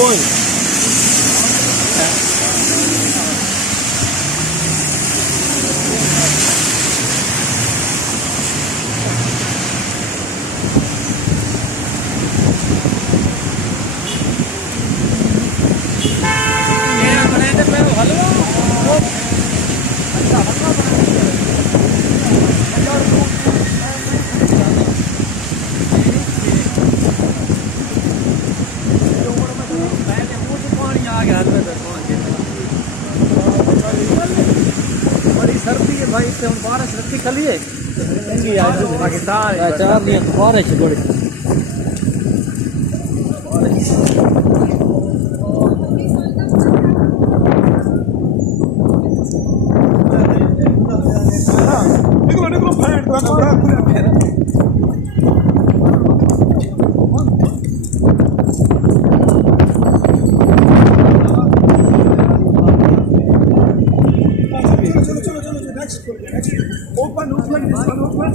Oi. बड़ी सर्दी है भाई से हम बारिश रखी खली है पाकिस्तान 4 दिन बारिश बड़ी निकलो फैन का बड़ा पूरा fan Open, this one open.